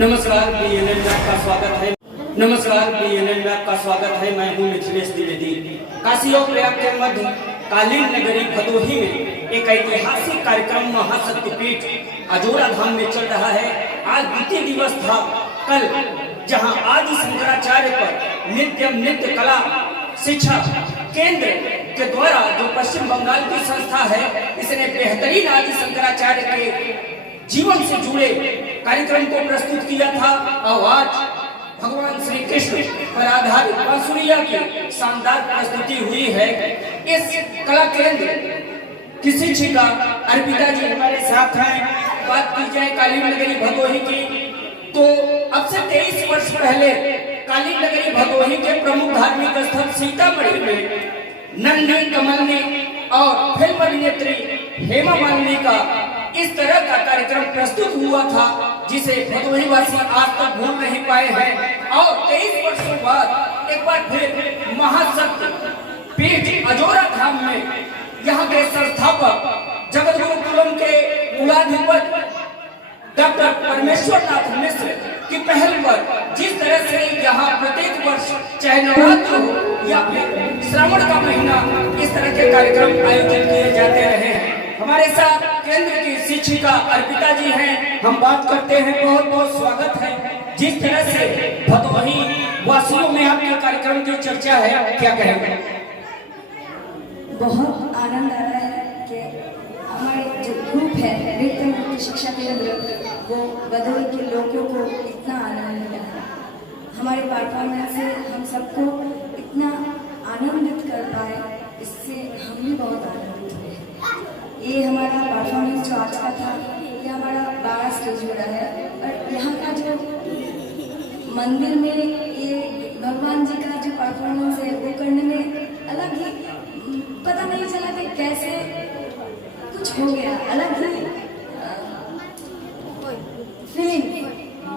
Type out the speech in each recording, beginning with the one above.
नमस्कार, BNN map का स्वागत है। नमस्कार, BNN मैप का स्वागत है। मैं हूँ मिथिलेश द्विवेदी। काशी और प्रयाग के मध्य कालीन नगरी भदोही में एक ऐतिहासिक कार्यक्रम महाशक्तिपीठ अजोरा धाम में चल रहा है। आज द्वितीय दिवस था। कल जहाँ आदि शंकराचार्य पर नृत्य कला शिक्षा केंद्र के द्वारा जो पश्चिम बंगाल की संस्था है, इसने बेहतरीन आदि शंकराचार्य के जीवन से जुड़े कार्यक्रम को प्रस्तुत किया था और आज भगवान श्री कृष्ण पर आधारित बांसुरिया की शानदार प्रस्तुति हुई है। इस कला केंद्र की शिक्षिका अर्पिता जी हमारे साथ हैं। बात की जाए कालीन नगरी भदोही की, तो अब से 23 वर्ष पहले कालीन नगरी भदोही के प्रमुख धार्मिक स्थल सीतामढ़ी में नन्ही कमलनी और फिल्म अभिनेत्री हेमा मालिनी का इस तरह का कार्यक्रम प्रस्तुत हुआ था, जिसे भदोही वासी आज तक भूल नहीं पाए हैं। और 23 वर्षों बाद एक बार फिर महाशक्ति पीठ अजोरा धाम में यहाँ के संस्थापक जगत गुरुकुलम के कुलाधिपति डॉक्टर परमेश्वर नाथ मिश्र की पहल पर जिस तरह से यहाँ प्रत्येक वर्ष चाहे नवरात्र हो या फिर श्रावण का महीना इस तरह के कार्यक्रम आयोजित किए जाते रहे हैं। हमारे साथ केंद्र की शिक्षिका अर्पिता जी हैं। हम बात करते हैं, बहुत बहुत स्वागत है। जिस तरह से भदोही वासियों में आपके कार्यक्रम की चर्चा है, क्या कहेंगे? बहुत आनंद आ रहा है कि हमारे जो ग्रुप है नृत्य शिक्षा केंद्र, वो भदोही के लोगों को इतना आनंद मिला है। हमारे परफॉर्मेंस से हम सबको इतना आनंदित कर पाए, इससे हम भी बहुत आनंदित हुए। ये हमारा परफॉर्मेंस जो आज का था, ये हमारा 12 स्टेज हो रहा है। और यहाँ का जो मंदिर में ये भगवान जी का जो परफॉर्मेंस है, वो करने में अलग ही पता नहीं चला कि कैसे कुछ हो गया, अलग ही फीलिंग,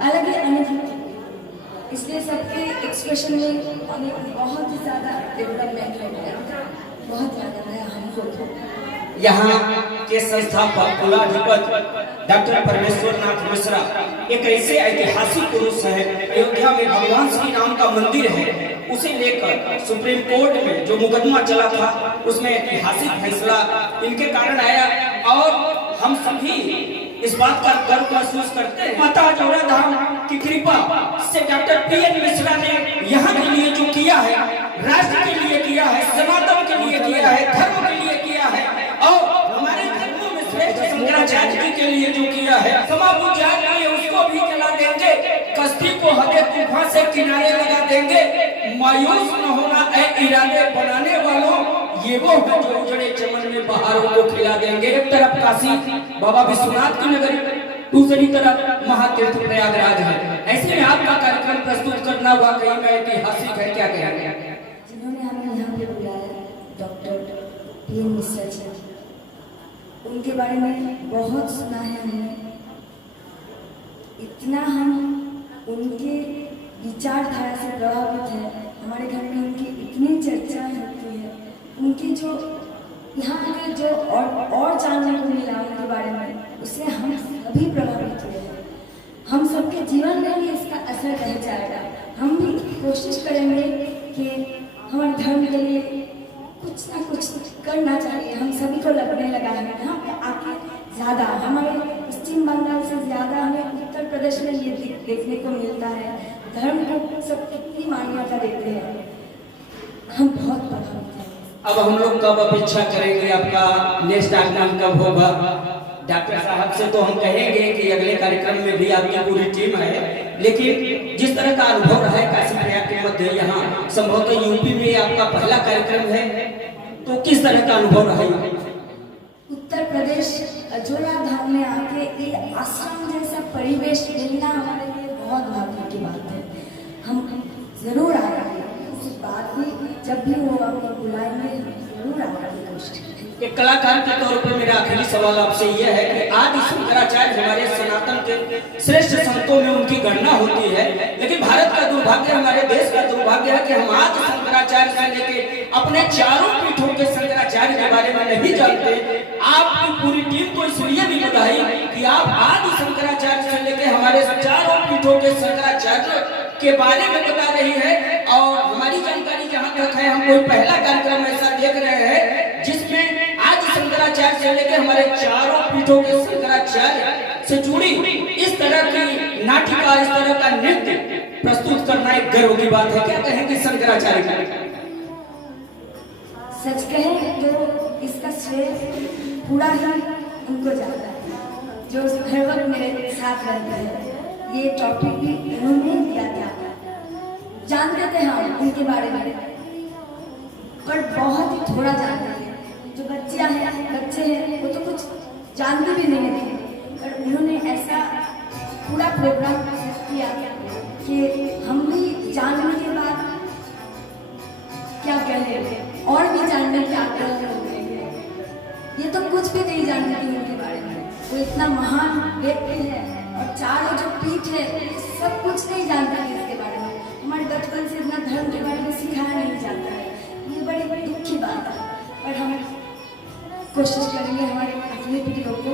अलग ही अनुभूति। इसलिए सबके एक्सप्रेशन में हमें बहुत ही ज़्यादा डेवलपमेंट हो गया। बहुत आनंद है हमको। यहाँ के संस्थापक कुलाधिपति डॉक्टर परमेश्वर नाथ मिश्रा एक ऐसे ऐतिहासिक पुरुष है। अयोध्या में भगवान श्री राम का मंदिर है, उसे लेकर सुप्रीम कोर्ट में जो मुकदमा चला था, उसमें ऐतिहासिक फैसला इनके कारण आया। और हम सभी इस बात का गर्व महसूस करते हैं, माता अजोरा धाम की कृपा से डॉक्टर PN मिश्रा ने यहाँ के लिए जो किया है, राष्ट्र के लिए किया है, सनातन के लिए किया है, धर्म के लिए किया है और हमारे धर्मों में श्रेष्ठ शंकराचार्य के लिए जो किया है, समाबुझ जाएंगे उसको भी जला देंगे, कश्ती को हदे तूफान से किनारे लगा देंगे। मायूस न होना ऐ इरादे बनाने वालों, ये वो है जो उजड़े चमन में बहारों को खिला देंगे। एक तरफ काशी बाबा विश्वनाथ की नगरी, दूसरी तरफ महातीर्थ प्रयागराज है। ऐसे में आपका कार्यक्रम प्रस्तुत करना वाकई में ऐतिहासिक है, क्या कहेंगे? जिन्होंने हमें यहाँ पे बुलाया, डॉक्टर PN मिश्रा जी, उनके बारे में बहुत सुना है हमने। इतना हम उनके विचारधारा से प्रभावित है, हमारे घर में उनकी इतनी चर्चाएं होती है। उनके जो यहाँ के जो और जानने को मिला उनके बारे में, उससे हम सभी प्रभावित हुए हैं। हम सबके जीवन में भी इसका असर रह जाएगा। हम भी कोशिश करेंगे कि हमारे धर्म के लिए कुछ ना कुछ करना चाहिए। हम सभी को लगने लगा है यहाँ पे आके ज़्यादा, हमारे पश्चिम बंगाल से ज़्यादा हमें उत्तर प्रदेश में ये देखने को मिलता है। धर्म को सब कितनी मान्यता देते हैं, हम बहुत प्रभावित हैं। अब हम लोग कब अपेक्षा करेंगे, आपका नेक्स्ट आगमन कब होगा? डॉक्टर साहब से तो हम कहेंगे कि अगले कार्यक्रम में भी आपकी पूरी टीम है, लेकिन जिस तरह का अनुभव रहा है काशी प्रयाग के मध्य, यहाँ संभवतः यूपी में आपका पहला कार्यक्रम है, तो किस तरह का अनुभव रहा है? उत्तर प्रदेश अजोरा धाम में आके ये आश्रम जैसा परिवेश मिलना हमारे लिए बहुत भाग्य की बात है। हम जरूर आएंगे, उस बात भी जब भी हो आपको बुलाएंगे, जरूर आने की कोशिश करेंगे। एक कलाकार के तौर पर मेरा आखिरी सवाल आपसे यह है कि आदि शंकराचार्य हमारे सनातन के श्रेष्ठ संतों में उनकी गणना होती है, लेकिन भारत का दुर्भाग्य, हमारे देश का दुर्भाग्य है कि हम आदि शंकराचार्य से लेके अपने चारों पीठों के शंकराचार्य के बारे में नहीं जानते। आपकी पूरी टीम को इसलिए भी बधाई कि आप आदि शंकराचार्य से लेके हमारे चारों पीठों के बारे में बता रही है। और हमारी जानकारी जहाँ तक है, हम कोई पहला कार्यक्रम ऐसा देख रहे हैं जिसमें आज शंकराचार्य से लेकर हमारे चारों पीठों के शंकराचार्य से जुड़ी इस तरह की नाटिका, इस तरह का नृत्य प्रस्तुत करना एक गर्व की बात है। क्या कहेंगे शंकराचार्य का? सच कहें तो इसका श्रेय पूरा ही उनको जाता है, जो हर वक्त मेरे साथ रहते हैं। ये टॉपिक भी उन्होंने दिया था। जानते थे हम उनके बारे में, पर बहुत ही थोड़ा जानते थे। जो बच्चे हैं वो तो कुछ जानते भी नहीं थे, पर उन्होंने ऐसा पूरा प्रोग्राम किया कि हम भी जानने के बाद क्या कहें और भी जानने के आग्रह हो गए। ये तो कुछ भी नहीं जानती थी उनके बारे में। वो इतना महान व्यक्ति है और चारों जो पीठ है सब कुछ नहीं जानता है इसके बारे में। हमारे बचपन से इतना धर्म के बारे में सिखाया नहीं जाता है। ये बड़ी बड़ी दुख की बात है, पर हम कोशिश करेंगे हमारे अगली पीढ़ियों को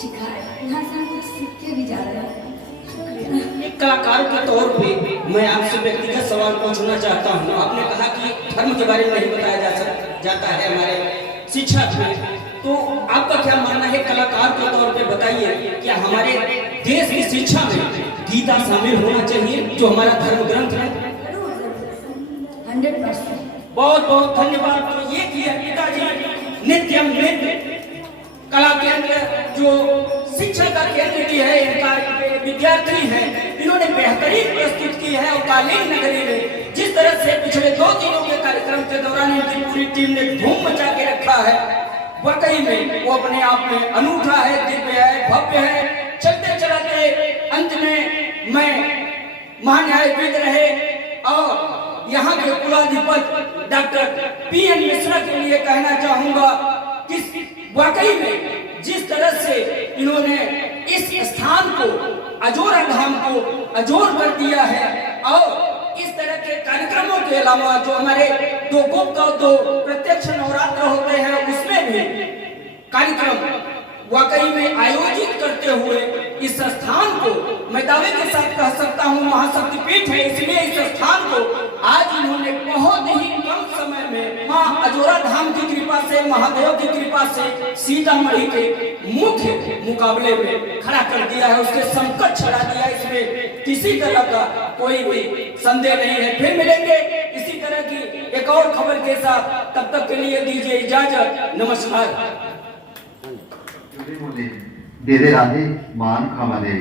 सिखाए। यहाँ से हम कुछ सीख के भी जा रहे हैं। एक कलाकार के तौर पे मैं आपसे व्यक्तिगत सवाल पूछना चाहता हूँ। आपने कहा कि धर्म के बारे में नहीं बताया जाता है हमारे शिक्षा में, तो आपका क्या मानना है कलाकार के तौर पे? बताइए, क्या हमारे देश की शिक्षा में गीता शामिल होना चाहिए, जो हमारा धर्म ग्रंथ है? 100%। बहुत बहुत धन्यवाद। तो ये किया पिताजी नित्यम नृत्य कला केंद्र, जो शिक्षा का केंद्र भी है, इनका विद्यार्थी है, इन्होंने बेहतरीन प्रस्तुत की है। और कालीन नगरी में जिस तरह से पिछले 2 दिनों के कार्यक्रम के दौरान इनकी पूरी टीम ने धूम मचा के रखा है, वाकई में वो अपने आप में अनूठा है, दिव्य है, भव्य है। चलते चलाते अंत में मैं महान्यायविद रहे और यहाँ के कुलाधिपति डॉक्टर पीएन मिश्रा के लिए कहना चाहूंगा कि वाकई में जिस तरह से इन्होंने इस स्थान को, अजोरा धाम को अजोर कर दिया है, और इस तरह के कार्यक्रमों के अलावा जो हमारे 2 गुप्त और 2 प्रत्यक्ष नवरात्र होते हैं, उसमें भी कार्यक्रम वाकई में आयोजित करते हुए इस स्थान को मैं दावे के साथ कह सकता हूँ महाशक्तिपीठ है। इसलिए इस स्थान को आज इन्होंने बहुत ही कम समय में माँ अजोरा धाम की कृपा से, महादेव की कृपा से सीतामढ़ी के मुख्य मुकाबले में खड़ा कर दिया है, उसके समकक्ष छड़ा दिया। इसमें किसी तरह का कोई भी संदेह नहीं है। फिर मिलेंगे इसी तरह की एक और खबर के साथ, तब तक के लिए दीजिए इजाजत। नमस्कार। देरे राधे मान खामादे।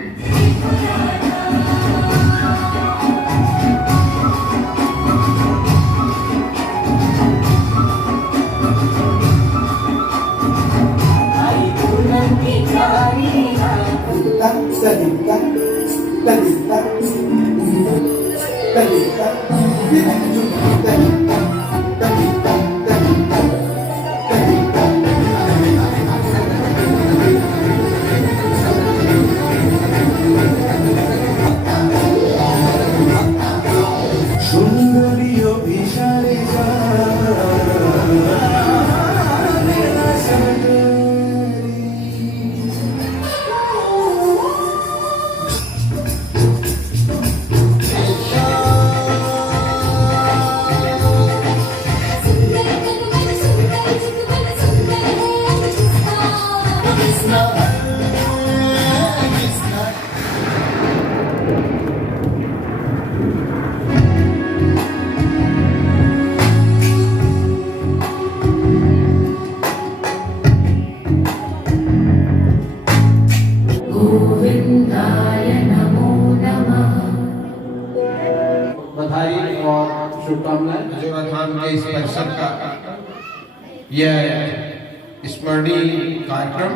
बधाई और शुभकामनाएं। अजोरा धाम के इस परिसर का यह स्मरणीय कार्यक्रम